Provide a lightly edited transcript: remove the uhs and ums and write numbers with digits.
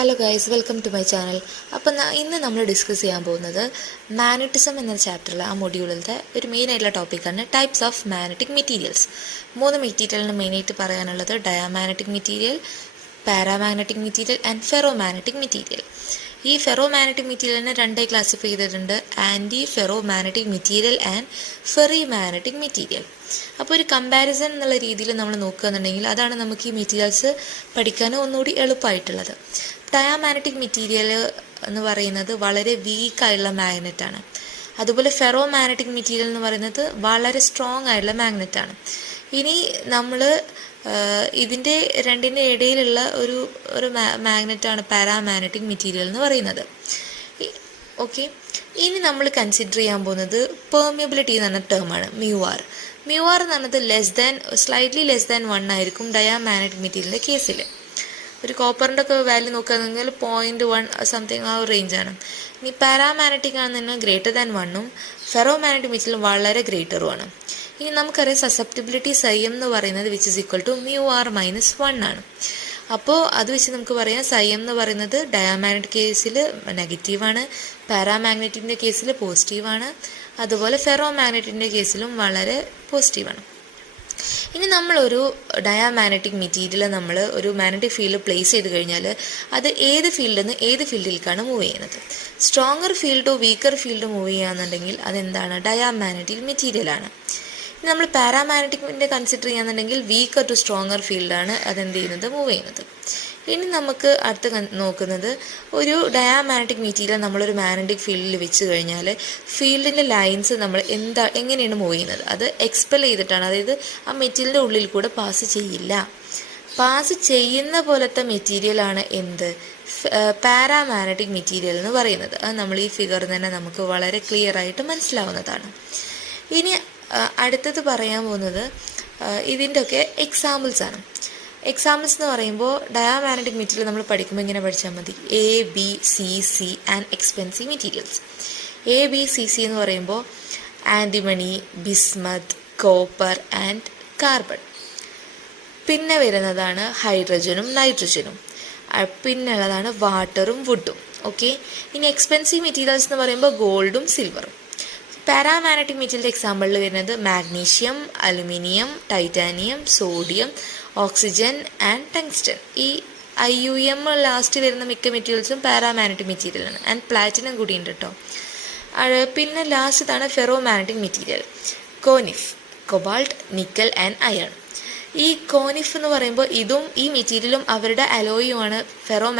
Hello guys, welcome to my channel. അപ്പം ഇന്ന് നമ്മൾ ഡിസ്കസ് ചെയ്യാൻ പോകുന്നത് മാഗ്നറ്റിസം എന്ന ചാപ്റ്ററിലെ ആ മൊഡ്യൂളിലത്തെ ഒരു മെയിനായിട്ടുള്ള ടോപ്പിക്കാണ് ടൈപ്സ് ഓഫ് മാഗ്നറ്റിക് മെറ്റീരിയൽസ്. 3 മെറ്റീരിയലിന് മെയിനായിട്ട് പറയാനുള്ളത് diamagnetic material, paramagnetic material and ferro magnetic material. ഈ ഫെറോ മാഗ്നറ്റിക് മെറ്റീരിയലിനെ രണ്ടായി ക്ലാസിഫൈ ചെയ്തിട്ടുണ്ട്: anti ferro magnetic material and ferrimagnetic material. അപ്പോൾ ഒരു കമ്പാരിസൺ എന്നുള്ള രീതിയിൽ നമ്മൾ നോക്കുകയെന്നുണ്ടെങ്കിൽ അതാണ് നമുക്ക് ഈ മെറ്റീരിയൽസ് പഠിക്കാൻ ഒന്നുകൂടി എളുപ്പമായിട്ടുള്ളത്. ഡയാമാഗ്നറ്റിക് മെറ്റീരിയൽ എന്ന് പറയുന്നത് വളരെ വീക്കായിട്ടുള്ള മാഗ്നറ്റാണ്. അതുപോലെ ഫെറോ മാഗ്നറ്റിക് മെറ്റീരിയൽ എന്ന് പറയുന്നത് വളരെ സ്ട്രോങ് ആയിട്ടുള്ള മാഗ്നറ്റാണ്. ഇനി നമ്മൾ ഇതിൻ്റെ രണ്ടിൻ്റെ ഇടയിലുള്ള ഒരു മാഗ്നറ്റാണ് പാരാമാഗ്നറ്റിക് മെറ്റീരിയൽ എന്ന് പറയുന്നത്. ഓക്കെ, ഇനി നമ്മൾ കൺസിഡർ ചെയ്യാൻ പോകുന്നത് പെർമിയബിലിറ്റി എന്ന് പറഞ്ഞ ടേമാണ് മ്യൂ ആർ എന്ന് പറഞ്ഞത് സ്ലൈറ്റ്ലി ലെസ് ദാൻ 1 ആയിരിക്കും ഡയാമാഗ്നറ്റിക് മെറ്റീരിയലിൻ്റെ കേസിൽ. ഒരു കോപ്പറിൻ്റെ ഒക്കെ വാല്യൂ നോക്കുകയാണെങ്കിൽ 0.1 സംതിങ് ആ ഒരു റേഞ്ചാണ്. ഇനി പാരാമാഗ്നറ്റിക് ആണെന്നുണ്ടെങ്കിൽ ഗ്രേറ്റർ ദാൻ 1ഉം ഫെറോ മാഗ്നറ്റിക് മെറ്റീരിയൽ വളരെ ഗ്രേറ്ററുമാണ്. ഇനി നമുക്കറിയാം സസെപ്റ്റിബിലിറ്റി സൈം എന്ന് പറയുന്നത് which is equal to μr-1 ആണ്. അപ്പോൾ അത് വെച്ച് നമുക്ക് പറയാം സൈം എന്ന് പറയുന്നത് ഡയാമാഗ്നറ്റിക് കേസിൽ നെഗറ്റീവാണ്, പാരാമാഗ്നറ്റിൻ്റെ കേസിൽ പോസിറ്റീവാണ്, അതുപോലെ ഫെറോ മാഗ്നറ്റിൻ്റെ കേസിലും വളരെ പോസിറ്റീവാണ്. ഇനി നമ്മളൊരു ഡയാമാഗ്നറ്റിക് മെറ്റീരിയൽ നമ്മൾ ഒരു മാഗ്നറ്റിക് ഫീൽഡ് പ്ലേസ് ചെയ്ത് കഴിഞ്ഞാൽ അത് ഏത് ഫീൽഡിൽ നിന്ന് ഏത് ഫീൽഡിലേക്കാണ് മൂവ് ചെയ്യുന്നത്? സ്ട്രോങ്ങർ ഫീൽഡോ വീക്കർ ഫീൽഡോ മൂവ് ചെയ്യുകയാണെന്നുണ്ടെങ്കിൽ അതെന്താണ്? ഡയാമാഗ്നറ്റിക് മെറ്റീരിയലാണ്. ഇനി നമ്മൾ പാരാമാഗ്നറ്റിക്കിൻ്റെ കൺസിഡർ ചെയ്യുകയാണെന്നുണ്ടെങ്കിൽ വീക്കർ ടു സ്ട്രോങ്ങർ ഫീൽഡാണ് അതെന്ത് ചെയ്യുന്നത്? മൂവ് ചെയ്യുന്നത്. ഇനി നമുക്ക് അടുത്ത് നോക്കുന്നത് ഒരു ഡയാമാഗ്നറ്റിക് മെറ്റീരിയൽ നമ്മളൊരു മാഗ്നറ്റിക് ഫീൽഡിൽ വെച്ച് കഴിഞ്ഞാൽ ഫീൽഡിൻ്റെ ലൈൻസ് നമ്മൾ എങ്ങനെയാണ് മൂവ് ചെയ്യുന്നത്? അത് എക്സ്പെൽ ചെയ്തിട്ടാണ്, അതായത് ആ മെറ്റീരിയലിൻ്റെ ഉള്ളിൽ കൂടെ പാസ് ചെയ്യില്ല. പാസ് ചെയ്യുന്ന പോലത്തെ മെറ്റീരിയലാണ് എന്ത്? പാരാമാഗ്നറ്റിക് മെറ്റീരിയൽ എന്ന് പറയുന്നത്. അത് നമ്മൾ ഈ ഫിഗറിൽ തന്നെ നമുക്ക് വളരെ ക്ലിയർ ആയിട്ട് മനസ്സിലാവുന്നതാണ്. ഇനി അടുത്തത് പറയാൻ പോകുന്നത് ഇതിൻ്റെയൊക്കെ എക്സാമ്പിൾസ് ആണ്. എക്സാമ്പിൾസ് എന്ന് പറയുമ്പോൾ ഡയാമാഗ്നറ്റിക് മെറ്റീരിയൽ നമ്മൾ പഠിക്കുമ്പോൾ ഇങ്ങനെ പഠിച്ചാൽ മതി: ABCC and expensive materials. ABCC എന്ന് പറയുമ്പോൾ antimony, bismuth, copper and carbon. പിന്നെ വരുന്നതാണ് ഹൈഡ്രജനും നൈട്രജനും. പിന്നുള്ളതാണ് വാട്ടറും വുഡും. ഓക്കെ, ഇനി എക്സ്പെൻസീവ് മെറ്റീരിയൽസ് എന്ന് പറയുമ്പോൾ ഗോൾഡും സിൽവറും. പാരാമാഗ്നറ്റിക് മെറ്റീരിയൽ എക്സാമ്പിളിൽ വരുന്നത് magnesium, aluminium, titanium, sodium, oxygen and tungsten. ഈ IUM ലാസ്റ്റ് വരുന്ന മിക്ക മെറ്റീരിയൽസും പാരാമാഗ്നറ്റിക് മെറ്റീരിയലാണ്. ആൻഡ് പ്ലാറ്റിനം കൂടി ഉണ്ട് കേട്ടോ. പിന്നെ ലാസ്റ്റതാണ് ഫെറോ മാഗ്നറ്റിക് മെറ്റീരിയൽ: കോനിഫ്, കൊബാൾട്ട്, നിക്കൽ ആൻഡ് അയൺ. ഈ കോനിഫ് എന്ന് പറയുമ്പോൾ ഇതും ഈ മെറ്റീരിയലും അവരുടെ അലോയുമാണ് ഫെറോ